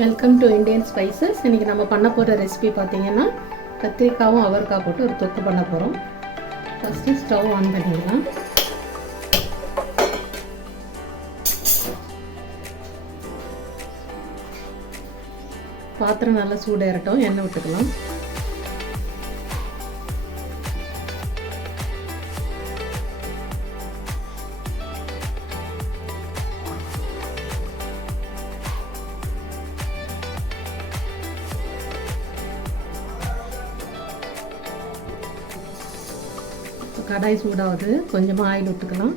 Welcome to Indian spices. இன்றைக்கி நம்ம பண்ண போகிற ரெசிபி பார்த்திங்கன்னா கத்திரிக்காயும் அவரைக்காய் போட்டு ஒரு தொக்கு பண்ண போகிறோம். ஃபஸ்ட்டு ஸ்டவ் ஆன் பண்ணிடலாம். பாத்திரம் நல்லா சூடேறட்டும், எண்ணெய் விட்டுக்கலாம். கடாய் சூடாகுது, கொஞ்சமாக ஆயில் விட்டுக்கலாம்.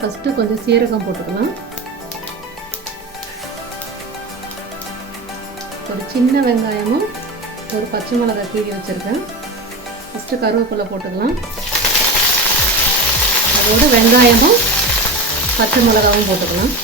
ஃபஸ்ட்டு கொஞ்சம் சீரகம் போட்டுக்கலாம். ஒரு சின்ன வெங்காயமும் ஒரு பச்சை மிளகாய் கீறி வச்சுருக்கேன். ஃபஸ்ட்டு கருவேப்பிலை போட்டுக்கலாம். அதோட வெங்காயமும் பச்சை மிளகாவும் போட்டுக்கலாம்.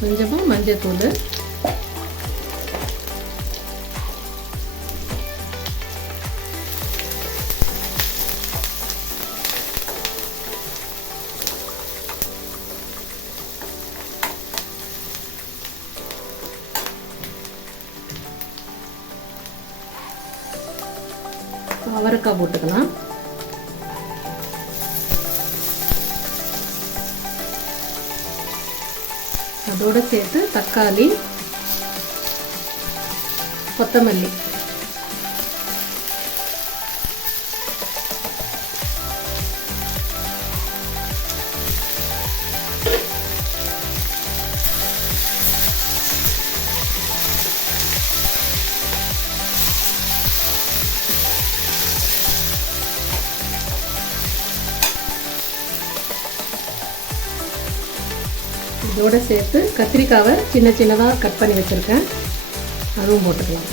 கொஞ்சமாக மஞ்சத்தூள், அவரைக்காய் போட்டுக்கலாம். அதோடு சேர்த்து தக்காளி, கொத்தமல்லி, இதோடு சேர்த்து கத்திரிக்காவை சின்ன சின்னதாக கட் பண்ணி வச்சுருக்கேன், அதுவும் போட்டுக்கலாம்.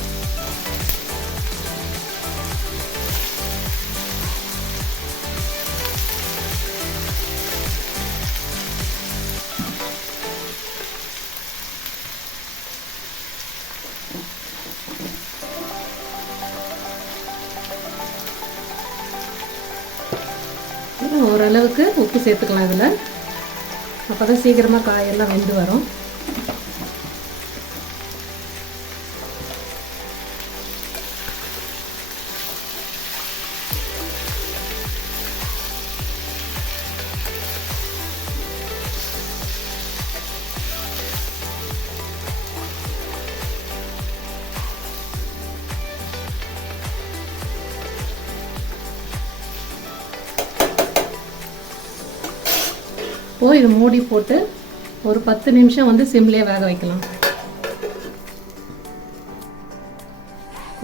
ஓரளவுக்கு உப்பு சேர்த்துக்கலாம். இதில் அப்போ தான் சீக்கிரமாக காயெல்லாம் வெந்து வரும். இப்போது இது மூடி போட்டு ஒரு 10 நிமிஷம் வந்து சிம்லேயே வேக வைக்கலாம்.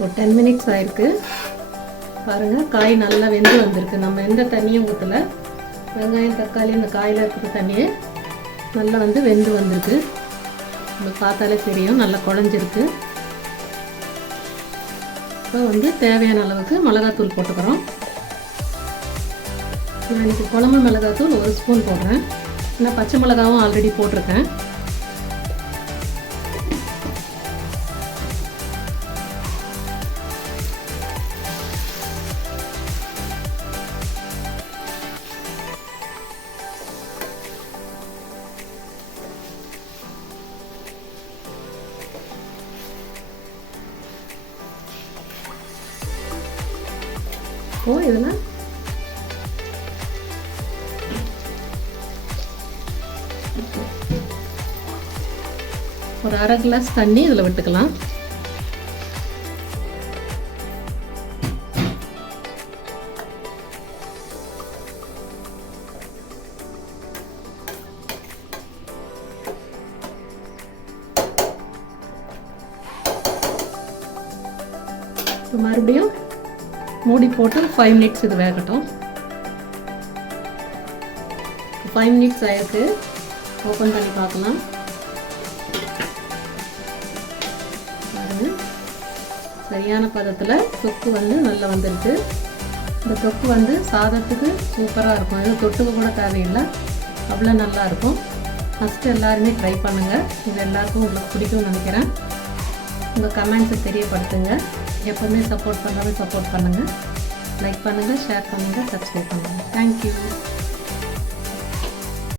ஒரு 10 மினிட்ஸ் ஆயிருக்கு. பாருங்கள், காய் நல்லா வெந்து வந்திருக்கு. நம்ம எந்த தண்ணியும் ஊற்றலை. வெங்காயம், தக்காளி, இந்த காயில் இருக்கிற தண்ணியே நல்லா வந்து வெந்து வந்திருக்கு. நம்ம பார்த்தாலே தெரியும், நல்லா குழஞ்சிருக்கு. இப்போ வந்து தேவையான அளவுக்கு மிளகாத்தூள் போட்டுக்கிறோம். நான் இன்றைக்கி குழம்பு மிளகாத்தூள் 1 ஸ்பூன் போடுறேன். நான் பச்சை மிளகாவும் ஆல்ரெடி போட்டிருக்கேன். இதில் ஒரு 1/2 கிளாஸ் தண்ணி இதில் விட்டுக்கலாம். மறுபடியும் மூடி போட்டு 5 மினிட்ஸ் இது வேகட்டும். 5 மினிட்ஸ் ஆயிருக்கு. ஓப்பன் பண்ணி பார்க்கலாம். பாருங்கள், சரியான பதத்தில் தொக்கு வந்து நல்லா வந்துருக்கு. இந்த தொக்கு வந்து சாதத்துக்கு சூப்பராக இருக்கும். இது தொட்டுக்க கூட தேவையில்லை, அவ்வளோ நல்லாயிருக்கும். ஃபஸ்ட்டு எல்லாருமே ட்ரை பண்ணுங்கள். இது எல்லாருக்கும் உங்களுக்கு பிடிக்கும்னு நினைக்கிறேன். உங்கள் கமெண்ட்ஸை தெரியப்படுத்துங்க. எப்போவுமே சப்போர்ட் பண்ணுங்கள். லைக் பண்ணுங்கள், ஷேர் பண்ணுங்கள், சப்ஸ்கிரைப் பண்ணுங்கள். தேங்க்யூ.